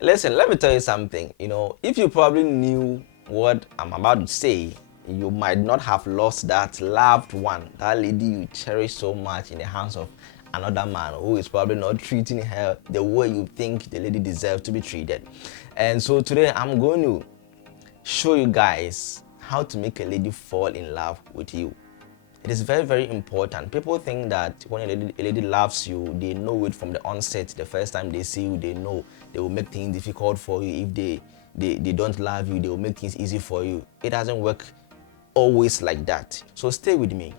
Listen, let me tell you something. If you probably knew what I'm about to say, you might not have lost that loved one, that lady you cherish so much, in the hands of another man who is probably not treating her the way you think the lady deserves to be treated. And so today I'm going to show you guys how to make a lady fall in love with you. It is very, very important. People think that when a lady loves you, they know it from the onset. The first time they see you, they know they will make things difficult for you. If they don't love you, they will make things easy for you. It doesn't work always like that. So stay with me.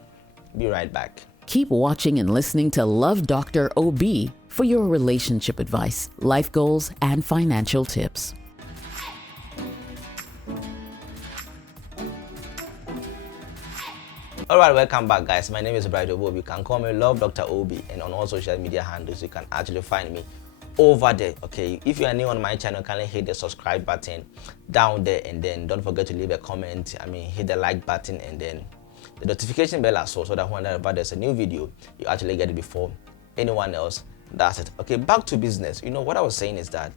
Be right back. Keep watching and listening to Love Dr. OB for your relationship advice, life goals, and financial tips. Alright, welcome back, guys. My name is Bright Obob. You can call me Love Dr. Obi, and on all social media handles you can actually find me over there. Okay, if you are new on my channel, kindly hit the subscribe button down there, and then don't forget to leave a comment. Hit the like button and then the notification bell as well, so that whenever there's a new video, you actually get it before anyone else does it. Okay, back to business. What I was saying is that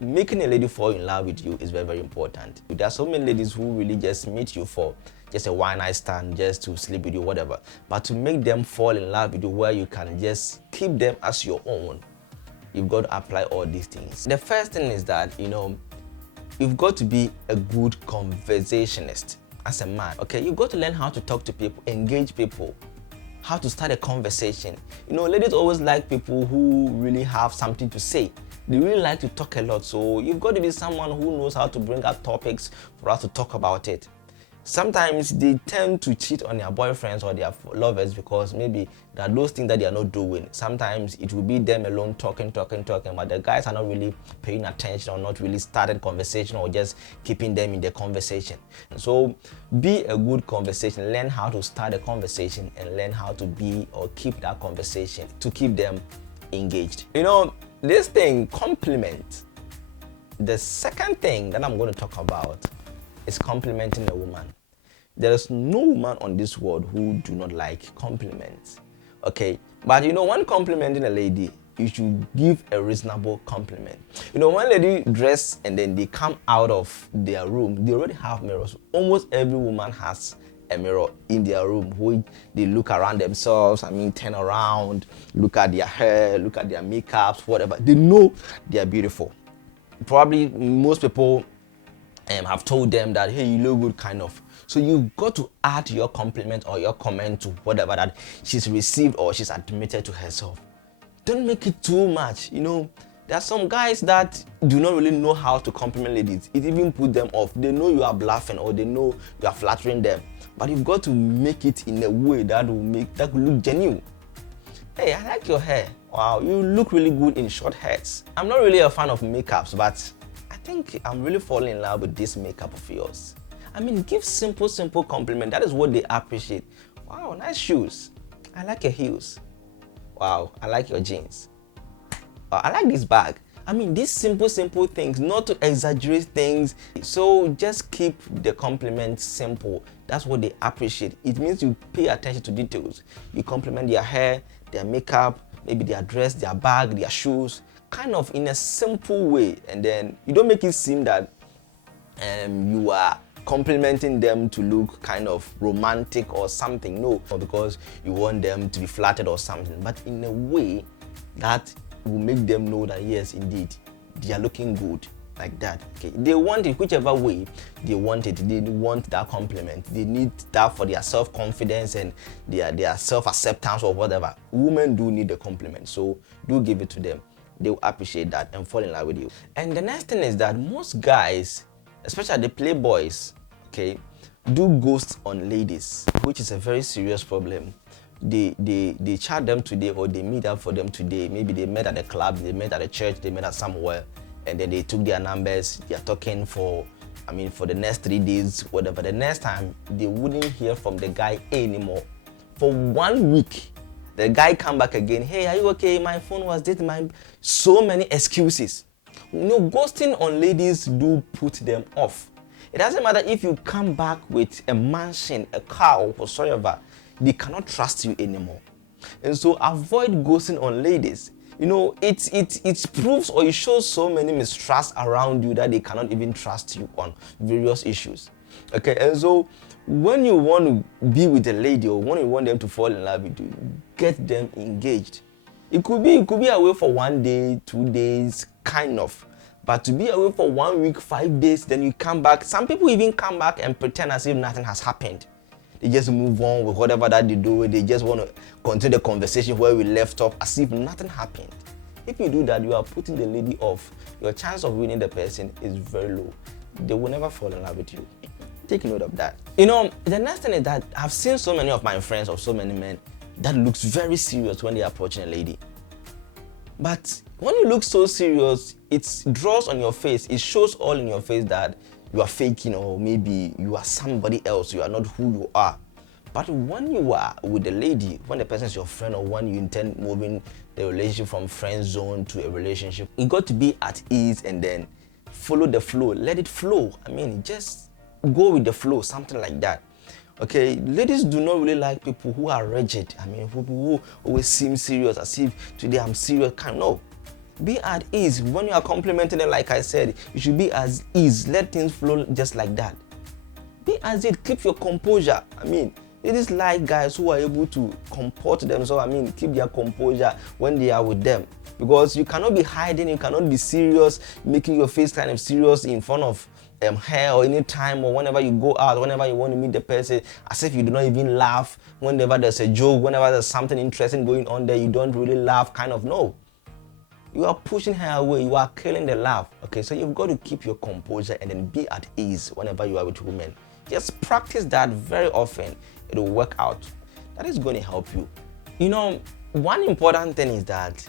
making a lady fall in love with you is very, very important. There are so many ladies who really just meet you for just a one-night stand, just to sleep with you, whatever. But to make them fall in love with you, where you can just keep them as your own, you've got to apply all these things. The first thing is that you've got to be a good conversationist as a man. Okay, you've got to learn how to talk to people, engage people, how to start a conversation. Ladies always like people who really have something to say. They really like to talk a lot. So you've got to be someone who knows how to bring up topics for us to talk about it. Sometimes they tend to cheat on their boyfriends or their lovers because maybe there are those things that they are not doing. Sometimes it will be them alone talking, but the guys are not really paying attention or not really started conversation or just keeping them in the conversation. So be a good conversation. Learn how to start a conversation and learn how to be or keep that conversation to keep them engaged. This thing, compliment. The second thing that I'm going to talk about is complimenting a woman. There is no woman on this world who do not like compliments. Okay, but when complimenting a lady, you should give a reasonable compliment. When lady dress and then they come out of their room, they already have mirrors. Almost every woman has a mirror in their room where they look around themselves. Turn around, look at their hair, look at their makeups, whatever. They know they are beautiful. Probably most people have told them that, hey, you look good, kind of. So you've got to add your compliment or your comment to whatever that she's received or she's admitted to herself. Don't make it too much. There are some guys that do not really know how to compliment ladies. It even puts them off. They know you are bluffing or they know you are flattering them. But you've got to make it in a way that will look genuine. Hey, I like your hair. Wow, you look really good in short hairs. I'm not really a fan of makeups, but I think I'm really falling in love with this makeup of yours. Give simple compliment. That is what they appreciate. Wow, nice shoes. I like your heels. Wow, I like your jeans. Wow, I like this bag. These simple things, not to exaggerate things. So just keep the compliment simple. That's what they appreciate. It means you pay attention to details. You compliment their hair, their makeup, maybe their dress, their bag, their shoes, kind of in a simple way. And then you don't make it seem that you are complimenting them to look kind of romantic or something. No, because you want them to be flattered or something, but in a way that will make them know that yes, indeed, they are looking good, like that. Okay, they want it whichever way they want it. They want that compliment. They need that for their self-confidence and their self-acceptance or whatever. Women do need a compliment, so do give it to them. They will appreciate that and fall in love with you. And the next thing is that most guys, especially the playboys, okay, do ghost on ladies, which is a very serious problem. They chat them today or they meet up for them today. Maybe they met at a club, they met at a church, they met at somewhere, and then they took their numbers. They are talking for the next 3 days, whatever. The next time they wouldn't hear from the guy anymore. For 1 week, the guy come back again. Hey, are you okay? My phone was dead. So many excuses. Ghosting on ladies do put them off. It doesn't matter if you come back with a mansion, a car, or whatsoever. They cannot trust you anymore. And so avoid ghosting on ladies. it proves or it shows so many mistrust around you that they cannot even trust you on various issues. Okay, and so when you want to be with a lady or when you want them to fall in love with you, get them engaged. It could be away for 1 day, 2 days, kind of. But to be away for 1 week, 5 days, then you come back. Some people even come back and pretend as if nothing has happened. They just move on with whatever that they do. They just want to continue the conversation where we left off as if nothing happened. If you do that, you are putting the lady off. Your chance of winning the person is very low. They will never fall in love with you. Take note of that. The next thing is that I've seen so many of my friends or so many men that looks very serious when they're approaching a lady. But when you look so serious, it draws on your face. It shows all in your face that you are faking or maybe you are somebody else. You are not who you are. But when you are with a lady, when the person is your friend or when you intend moving the relationship from friend zone to a relationship, you got to be at ease and then follow the flow. Let it flow. Just go with the flow, something like that. Okay, ladies do not really like people who are rigid. People who always seem serious, as if today I'm serious. No. Be at ease. When you are complimenting them, like I said, you should be at ease. Let things flow just like that. Be at ease. Keep your composure. It is like guys who are able to comport themselves. Keep their composure when they are with them. Because you cannot be hiding, you cannot be serious, making your face kind of serious in front of her or any time or whenever you go out, whenever you want to meet the person, as if you do not even laugh. Whenever there's a joke, whenever there's something interesting going on there, you don't really laugh, no. You are pushing her away, you are killing the laugh. Okay, so you've got to keep your composure and then be at ease whenever you are with women. Just practice that very often. It will work out. That is going to help you. One important thing is that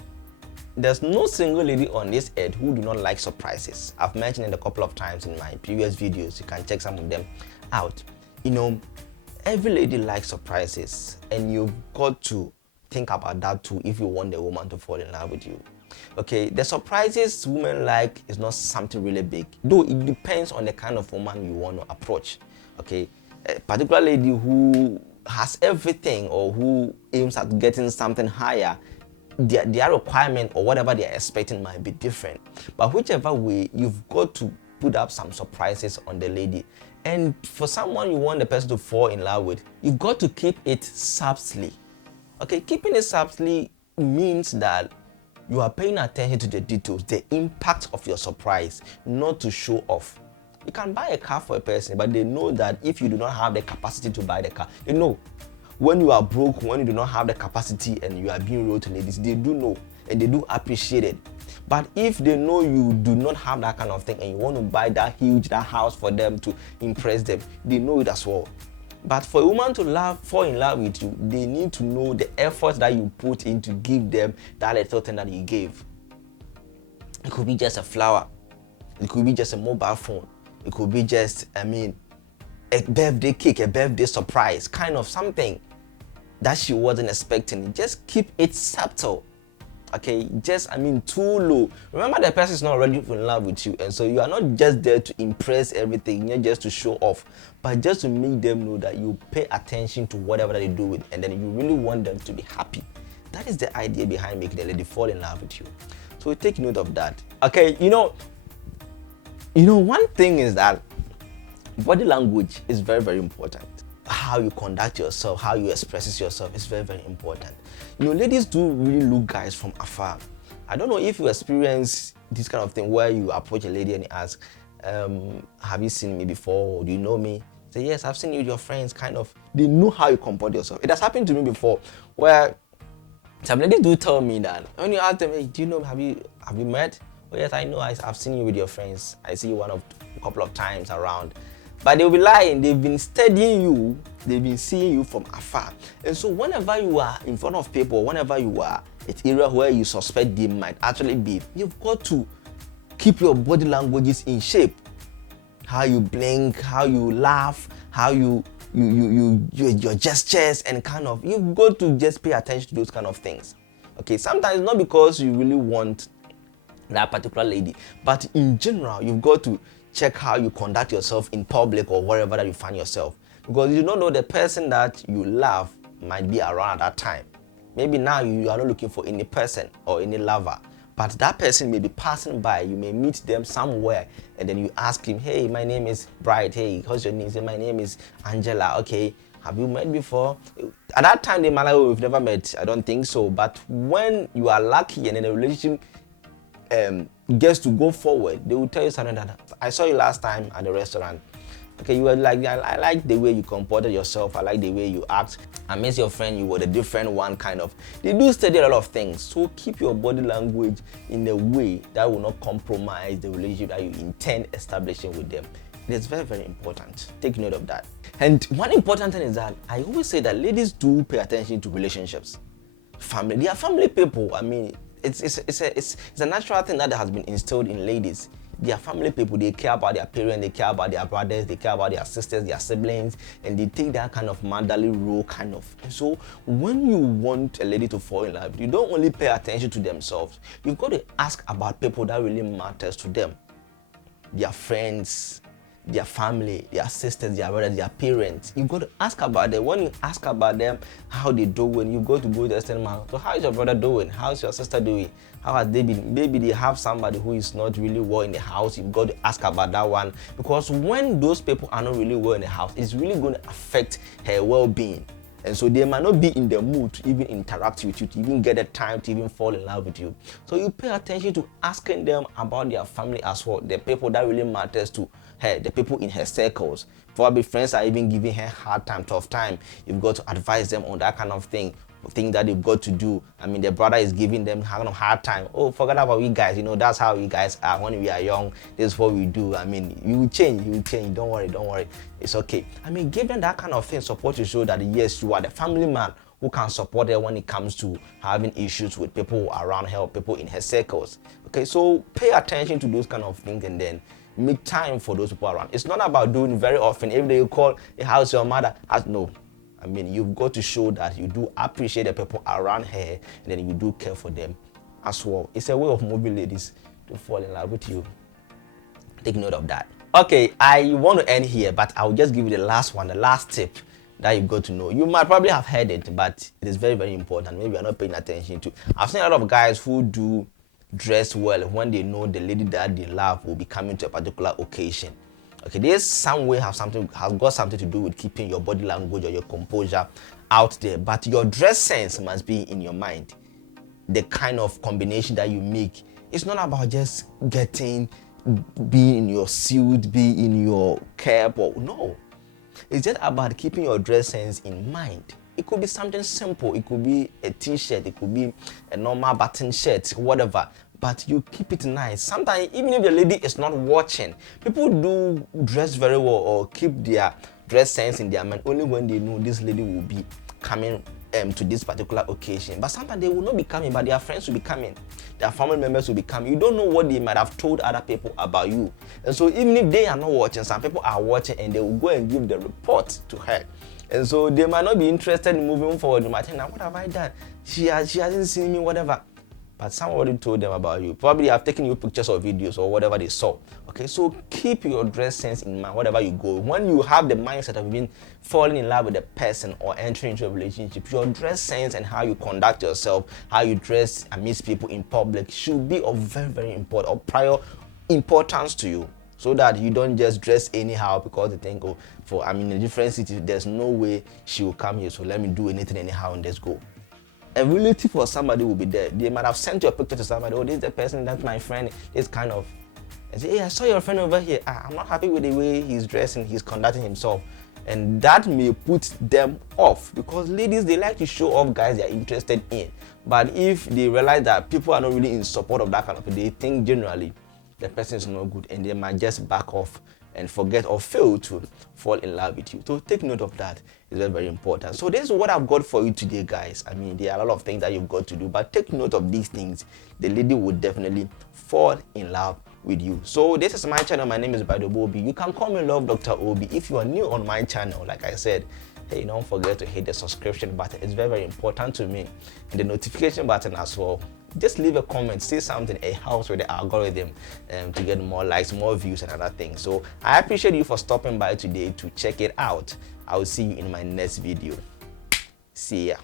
there's no single lady on this earth who do not like surprises. I've mentioned it a couple of times in my previous videos. You can check some of them out. Every lady likes surprises, and you've got to think about that too if you want the woman to fall in love with you. Okay, the surprises women like is not something really big, though it depends on the kind of woman you want to approach. Okay, a particular lady who has everything or who aims at getting something higher, their requirement or whatever they are expecting might be different. But whichever way, you've got to put up some surprises on the lady. And for someone you want the person to fall in love with, you've got to keep it subtly. Okay, keeping it subtly means that you are paying attention to the details, the impact of your surprise, not to show off. You can buy a car for a person, but they know that if you do not have the capacity to buy the car, when you are broke, when you do not have the capacity and you are being rude to ladies, they do know and they do appreciate it. But if they know you do not have that kind of thing and you want to buy that house for them to impress them, they know it as well. But for a woman to fall in love with you, they need to know the effort that you put in to give them that little thing that you gave. It could be just a flower. It could be just a mobile phone. It could be just, a birthday cake, a birthday surprise, kind of something that she wasn't expecting. Just keep it subtle. Okay, too low. Remember, the person is not ready for love with you, and so you are not just there to impress everything, not just to show off, but just to make them know that you pay attention to whatever that they do with, and then you really want them to be happy. That is the idea behind making the lady fall in love with you. So take note of that. Okay, one thing is that body language is very, very important. How you conduct yourself, how you express yourself is very, very important. Ladies do really look guys from afar. I don't know if you experience this kind of thing where you approach a lady and you ask, have you seen me before? Or do you know me? Say, yes, I've seen you with your friends, kind of. They know how you comport yourself. It has happened to me before where some ladies do tell me that when you ask them, hey, do you know me? Have you met? Oh, yes, I know. I've seen you with your friends. I see you a couple of times around. But they'll be lying. They've been studying you. They've been seeing you from afar. And so whenever you are in front of people, whenever you are at an area where you suspect they might actually be, you've got to keep your body languages in shape. How you blink, how you laugh, how your gestures, and you've got to just pay attention to those kind of things. Okay, sometimes not because you really want that particular lady, but in general, you've got to check how you conduct yourself in public or wherever that you find yourself, because you don't know the person that you love might be around at that time. Maybe now you are not looking for any person or any lover, but that person may be passing by. You may meet them somewhere, and then you ask him, hey, my name is Bright. Hey, what's your name? Say, my name is Angela. Okay, have you met before? At that time, they might like, oh, we've never met. I don't think so. But when you are lucky and in a relationship gets to go forward, they will tell you something that I saw you last time at the restaurant. Okay, you were like, I like the way you comported yourself. I like the way you act. I miss your friend. You were the different one, kind of. They do study a lot of things. So keep your body language in a way that will not compromise the relationship that you intend establishing with them. It is very, very important. Take note of that. And one important thing is that I always say that ladies do pay attention to relationships. Family. They are family people. I mean, it's a natural thing that has been instilled in ladies. They are family people. They care about their parents, they care about their brothers, they care about their sisters, their siblings, and they take that kind of motherly role, kind of. And so when you want a lady to fall in love, you don't only pay attention to themselves. You've got to ask about people that really matters to them. Their friends, their family, their sisters, their brothers, their parents. You got to ask about them. When you ask about them, how they doing, you got to go to the man. So how is your brother doing? How's your sister doing? How has they been? Maybe they have somebody who is not really well in the house. You've got to ask about that one, because when those people are not really well in the house, it's really going to affect her well-being. And so they might not be in the mood to even interact with you, to even get the time to even fall in love with you. So you pay attention to asking them about their family as well, the people that really matters to her, the people in her circles. Probably friends are even giving her hard time, tough time. You've got to advise them on that kind of thing that they've got to do. I mean, the brother is giving them kind of hard time. Oh, forget about you guys. You know, that's how you guys are when we are young. This is what we do. I mean, you will change. Don't worry. It's okay. I mean, give them that kind of thing, support to show that yes, you are the family man who can support her when it comes to having issues with people around her, people in her circles. Okay, so pay attention to those kind of things and then make time for those people around. It's not about doing very often. Every day you call, hey, how's your mother? No. I mean, you've got to show that you do appreciate the people around her and then you do care for them as well. It's a way of moving ladies to fall in love with you. Take note of that. Okay, I want to end here, but I'll just give you the last one, the last tip that you've got to know. You might probably have heard it, but it is very, very important. Maybe you're not paying attention to. I've seen a lot of guys who do dress well when they know the lady that they love will be coming to a particular occasion. Okay, this some way has got something to do with keeping your body language or your composure out there, but your dress sense must be in your mind. The kind of combination that you make, it's not about just be in your suit, be in your cap, or no. It's just about keeping your dress sense in mind. It could be something simple. It could be a t-shirt. It could be a normal button shirt, whatever. But you keep it nice. Sometimes, even if the lady is not watching, people do dress very well or keep their dress sense in their mind only when they know this lady will be coming to this particular occasion. But sometimes they will not be coming, but their friends will be coming. Their family members will be coming. You don't know what they might have told other people about you. And so even if they are not watching, some people are watching and they will go and give the report to her. And so they might not be interested in moving forward. They might think, now what have I done? She hasn't seen me, whatever. But somebody told them about you. Probably have taken you pictures or videos or whatever they saw. Okay, so keep your dress sense in mind wherever you go. When you have the mindset of being falling in love with a person or entering into a relationship, your dress sense and how you conduct yourself, how you dress amidst people in public should be of very, very important or prior importance to you. So that you don't just dress anyhow because they think, oh, in a different city, there's no way she will come here, so let me do anything anyhow and let's go. A relative or somebody will be there. They might have sent your picture to somebody. Oh, this is the person, that's my friend. This kind of. And say, hey, I saw your friend over here. I'm not happy with the way he's dressing, he's conducting himself. And that may put them off because ladies, they like to show off guys they're interested in. But if they realize that people are not really in support of that kind of thing, they think generally the person is not good and they might just back off and forget or fail to fall in love with you. So take note of that. It's very, very important. So this is what I've got for you today, guys. I mean, there are a lot of things that you've got to do, but take note of these things. The lady will definitely fall in love with you. So this is my channel. My name is Bright Obi. You can call me Love Dr. Obi. If you are new on my channel, like I said, hey, don't forget to hit the subscription button. It's very, very important to me. And the notification button as well. Just leave a comment, say something, it helps with the algorithm to get more likes, more views and other things. So I appreciate you for stopping by today to check it out. I will see you in my next video. See ya.